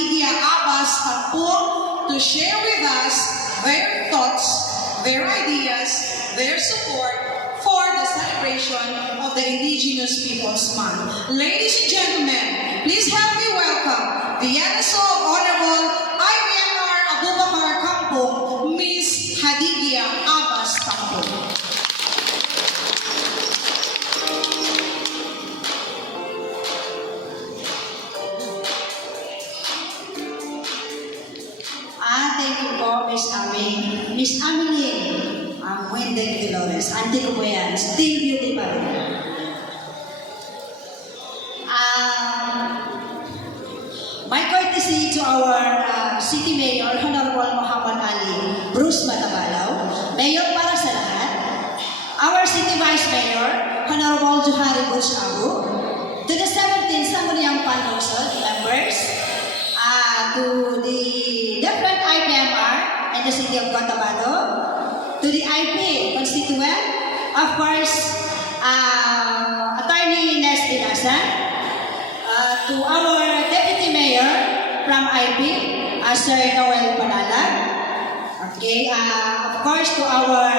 Hadigia Abbas Kapur to share with us their thoughts, their ideas, their support for the celebration of the Indigenous Peoples Month. Ladies and gentlemen, please help me welcome the NSO Honorable IBNR Abubakar Kampong, Miss Hadigia Abbas Kampong. Thank you po, Miss Ami. Miss Ameline, Wendy Dolores. Auntie ko po yan. Still beauty pa rin. My courtesy to our City Mayor, Honorable Muhammad Ali Bruce Matabalaw, Mayor para sa lahat, our City Vice Mayor, Honorable Johari Butch Abu, to the 17th Sangguniang Panlungsod members, to the different IPMR in the city of Cotabato, to the IP constituent, of course, Attorney Nes Dinasan, to our Deputy Mayor from IP, Sir Noel Panalag, okay, of course, to our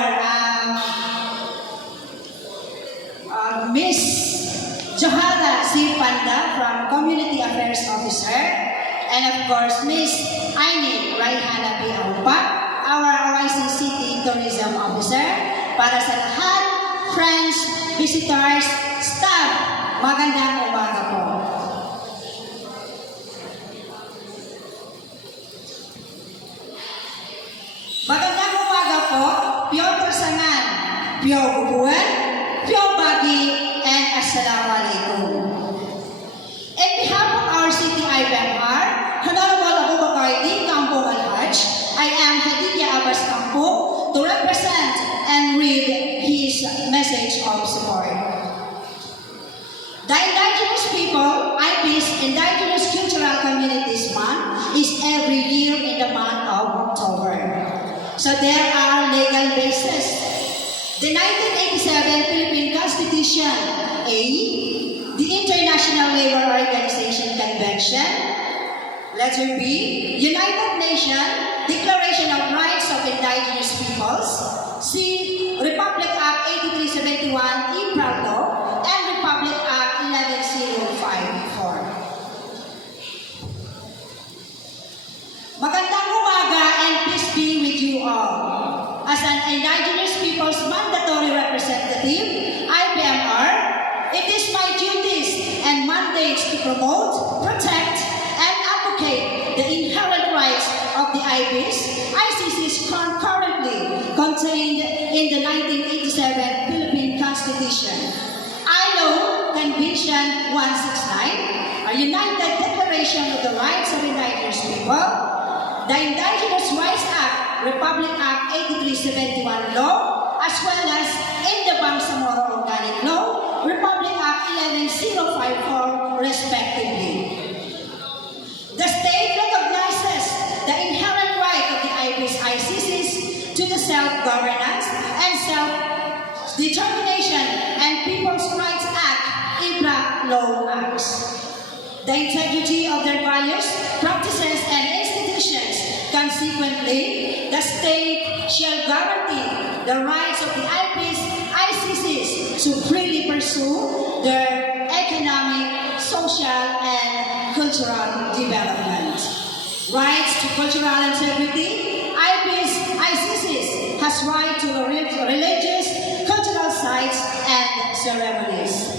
Miss Johara C. Panda from Community Affairs Officer, and of course, Miss Aini Raihana B. Aupa, our OIC City Tourism Officer. Para sa lahat, friends, visitors, staff, magandang umaga po. Magandang umaga po, Pyo Trasangan, Pyo Kubuan, Pyo Bagi, and Assalamualaikum. On behalf of our City IBMR, Honorable Abubakar D. Kampong Al-Haj, I am Hadigia Abbas Kampong to represent and read his message of support. The Indigenous People, IP's Indigenous Cultural Communities Month is every year in the month of October. So there are legal bases. The 1987 Philippine Constitution, A, the International Labour Organization Convention, letter B, United Nations Declaration of Rights of Indigenous Peoples, C, Republic Act 8371 Imperial Law, and Republic Act 11054. Magandang umaga and peace be with you all. As an Indigenous Peoples Mandatory Representative, IPMR, it is my duties and mandates to promote, protect, and advocate the inherent rights of the ICCs concurrently contained in the 1987 Philippine Constitution, ILO Convention 169, a United Declaration of the Rights of Indigenous People, the Indigenous Rights Act, Republic Act 8371 Law, as well as in the Bangsamoro Organic Law, Republic Act 11054, respectively. The state recognizes the inherent right of the ICCs to the self-governance and self-determination and People's Rights Act, IPRA Law Acts. The integrity of their values, practices, and institutions. Consequently, the state shall guarantee the rights of the ICCs to freely pursue their economic, social, and cultural development. Rights to cultural integrity. ICCs has right to religious, cultural sites, and ceremonies.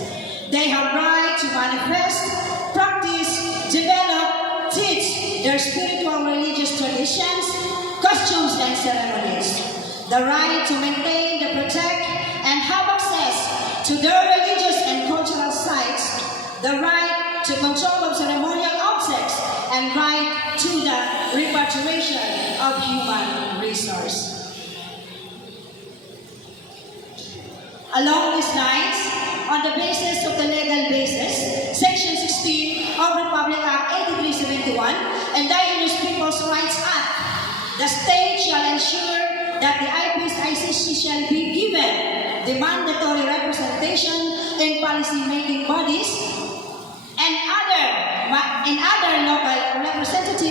They have right to manifest, practice, develop, teach their spiritual religious traditions, costumes, and ceremonies. The right to maintain, protect, and have access to their religious and cultural sites. The right to control of ceremonial objects, and right to the repatriation of human resource. Along these lines, on the basis of the legal basis, Section 16 of Republic Act 8371, Indigenous Peoples' Rights Act, the state shall ensure that the ICC shall be given the mandatory representation in policy-making bodies and other local representative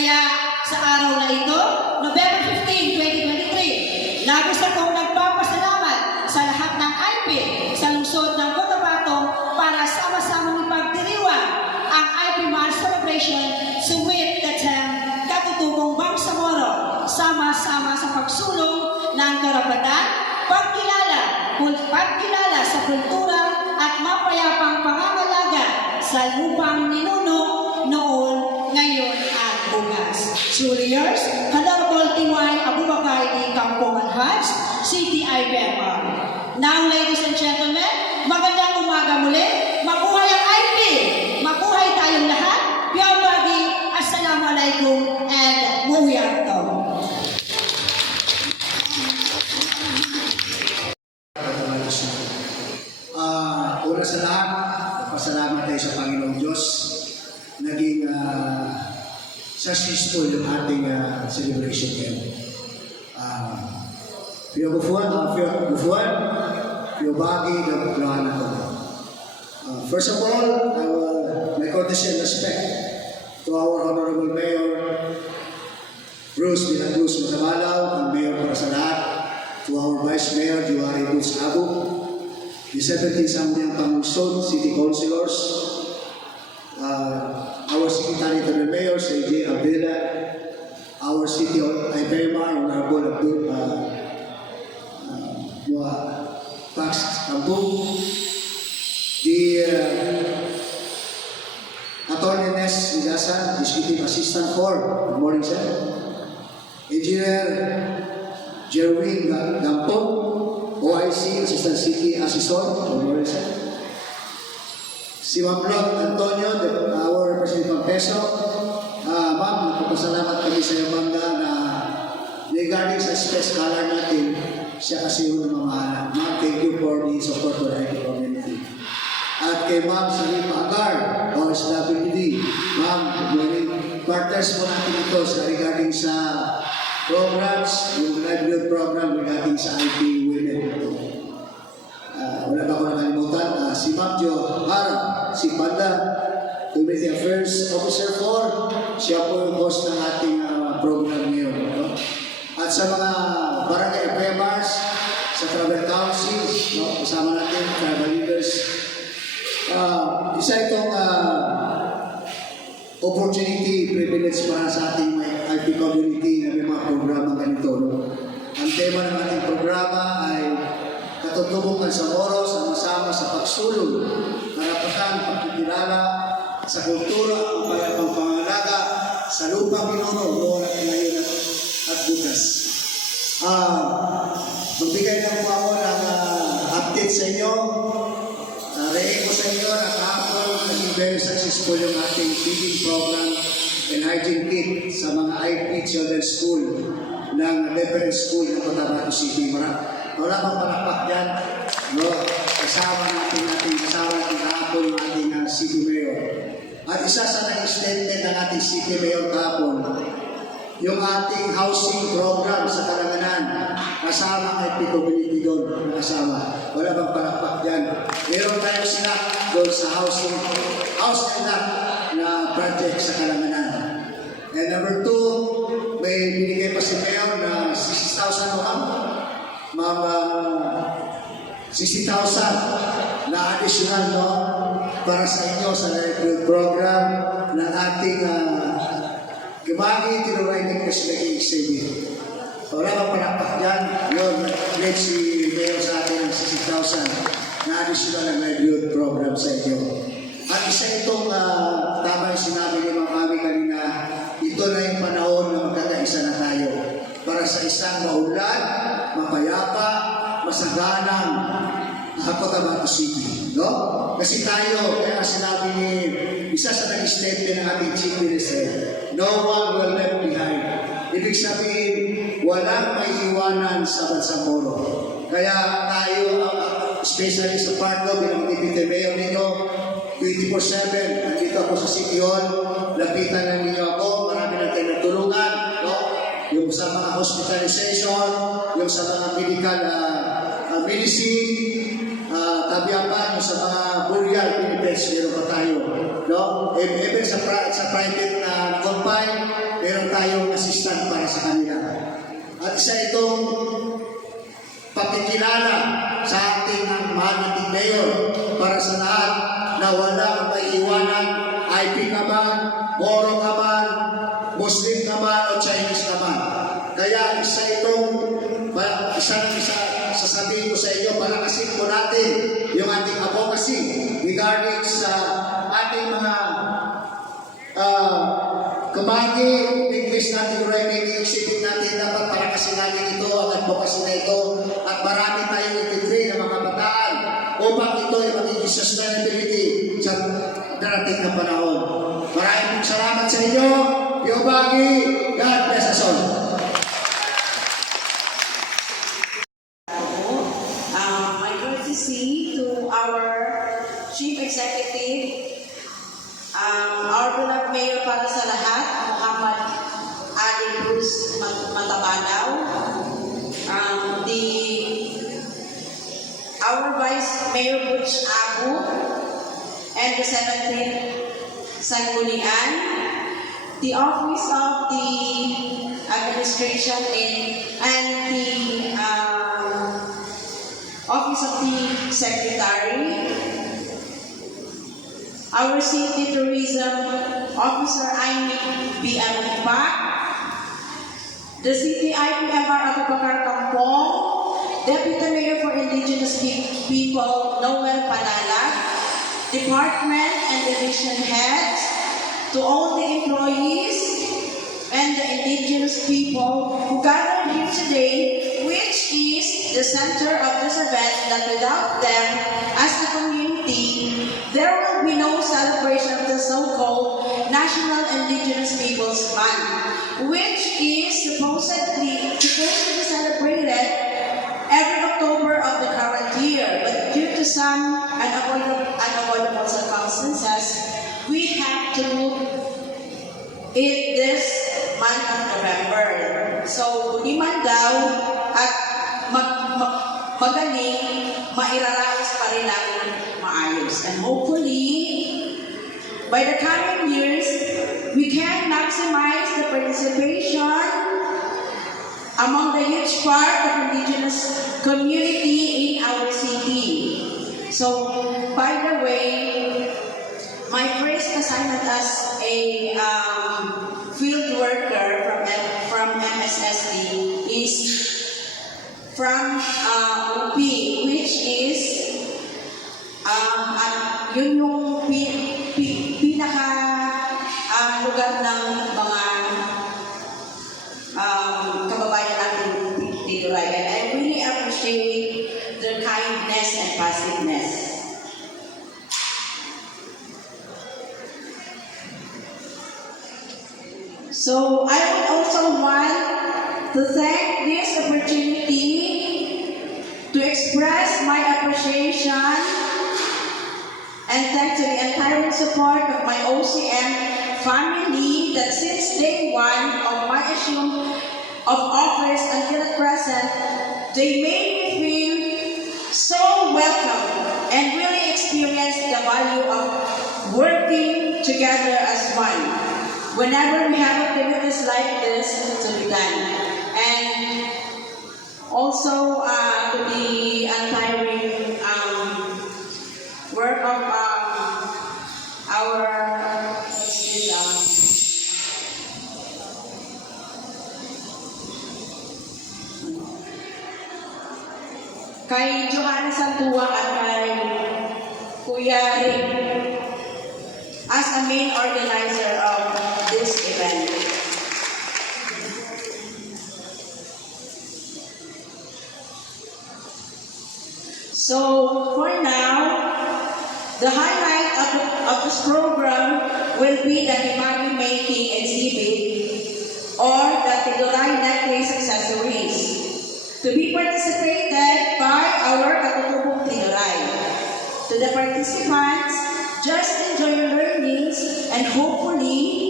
Kaya sa araw na ito, November 15, 2023, labis akong nagpapasalamat sa lahat ng IP sa lungsod ng Cotabato para sama-samang ipagdiriwang ang IP Month Celebration suwit the 10 katutubong Bangsamoro, sama-sama sa pagsulong ng karapatan, pagkilala sa kultura at mapayapang pangangalaga sa lupang ninuno noon, ngayon at bukas. Truly yours, Honorable T.Y. Abubakar D. Kampungan Hajj, City IPMR. Now, ladies and gentlemen, magandang umaga muli. Mabuhay ang IP! Mabuhay tayong lahat. Piyabagi, Assalamualaikum, and Muhyarto. Una sa lahat, pasalamat tayo sa Panginoong Diyos. Naging successful yung ating celebration ngayon. Piyabagi ng Pulahanan ko. First of all, I will my courtesy and respect to our Honorable Mayor Bruce Vilacruz Matabalaw, ang Mayor para sa lahat, to our Vice Mayor Juari Boots Abu, the 17 Sangguniang Panglusod, City Councilors, our Secretary to the Mayor, C.J. Abela, our City IPMR, Honorable Abdul Pax Kampung, the Attorney Nes Igasan, Executive Assistant for, good morning sir, Engineer Jerwin Gampong, OIC, Assistant City Assessor, good morning sir. Si Ma'am Lord Antonio, our Representative Peso. Ma'am, nagpapasalamat kami sa iyo, ma'am, na regarding sa space color natin, siya kasi yung namamahala. Ma'am, thank you for the support to the IT community. At kay Ma'am Saripa Agar, OSWD, Ma'am, good morning. Partners po natin ito sa regarding sa programs, yung livelihood program regarding sa IT women. Wala ba ako nakalimutan? Si Ma'am Jo Hara, si Panda, Community Affairs Officer 4, siya po yung host ng ating program ngayon. No? At sa mga barangay FMRs, sa travel councils, no? Kasama natin, travel leaders, isa itong opportunity, privilege para sa ating IP community na may mga programa ganito. No? Ang tema ng ating programa ay katutubong Bangsamoro, sama-sama sa pagsulong, karapatan, pagkikilala sa kultura at mapayapang pangangalaga sa lupang pinuno noon at ngayon at bukas. Magbigay lang po ako ng update sa inyo. Rehin ko sa inyo na kahapon naging very successful yung ating feeding program and hygiene kit sa mga IP Children's School ng different school ng Cotabato City. Wala bang palakpak dyan? No? Kasama natin kahapon yung ating City Mayor. At isa sa naging statement ng ating City Mayor kahapon, yung ating housing program sa Kalanganan, kasama ang IP community doon, kasama. Wala bang palakpak dyan? Meron tayo sila doon sa house and lot na project sa Kalanganan. And number 2, may binigay pa si Mayor na 60,000 Ma'am, 60,000 na additional, no? Para sa inyo sa livelihood program ng ating Gumagi, Tinuray, kasi naging exhibit. Wala kang palakpak dyan. Yun, nag-great si Mayor sa atin ng 60,000 na additional ng livelihood program sa inyo. At isa itong tama yung sinabi ni Ma'am Ami kanina, ito na yung panahon na magkakaisa na tayo para sa isang maunlad, mapayapa, masaganang Cotabato City. No? Kasi tayo, kaya sinabi ni isa sa nag-statement ng ating Chief Minister, no one will left behind. Ibig sabihin, walang maiiwanan sa Bangsamoro. Kaya tayo, especially sa Pardo, bilang Deputy Mayor ninyo, 24/7, nandito ako sa City Hall, lapitan lang ninyo ako, marami na tayo natulungan, no? Yung sa mga hospitalization, yung sa mga medical medicine, kabiyapan sa mga burial benefits, meron pa tayo. No? Even sa private na confine, meron tayong assistant para sa kanila. At isa itong pakikilala sa ating mahal nating mayor para sa lahat na wala kang maiiwanan, IP ka man, Moro ka man, Muslim ka man, o Chinese ka man. Kaya sasabihin ko sa inyo, palakasin po natin yung ating advocacy regarding sa ating mga kumagi, English natin, remedy, isipin natin, dapat palakasin natin ito, ang advocacy na ito, at marami tayong itigree ng mga kabataan upang ito ay magiging sustainability sa darating na panahon. Maraming salamat sa inyo, Piobagi, God bless us all. My courtesy to our Chief Executive, our beloved Mayor para sa lahat, Muhammad Ali Cruz Matabanaw, our Vice Mayor Butch Abu, and the 17th Sanggunian, the Office of the Administration and the Office of the Secretary, our City Tourism Officer Aimee B.M. Pak, the City IPMR Abubakar Kampong, Deputy Mayor for Indigenous People Noel Panala, Department and Division Heads, to all the employees and the indigenous people who gathered here today, which is the center of this event, that without them, as a community, there will be no celebration of the so-called National Indigenous Peoples Month, which is supposed to be celebrated every October of the current year. But due to some unavoidable circumstances, we have to eat this month of November. So, di man daw at magaling, mairaraos pa rin ang maayos. And hopefully, by the coming years, we can maximize the participation among the huge part of indigenous community in our city. So, by the way, my first assignment as a field worker from MSSD is from UP, which is yun yung pinaka lugar ng mga kababayan natin dito. And I really appreciate their kindness and passiveness. So I would also want to thank this opportunity to express my appreciation and thank to the entire support of my OCM family that since day one of my assume of office until at present, they made me feel so welcome and really experience the value of working together as one. Whenever we have activities like this to be done. And also to the untiring work of our kay Johanna Santua at kay Kuya Rick as a main organizer of this event. So for now, the highlight of this program will be the himagi making exhibit or the Tiduray necklace accessories to be participated by our Katutubong Tiduray. To the participants, just enjoy your learnings and hopefully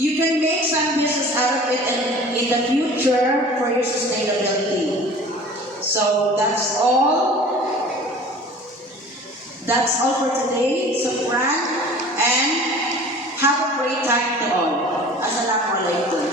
you can make some business out of it in the future for your sustainability. So that's all. That's all for today. So, Fran, and have a great time to all. Assalamualaikum.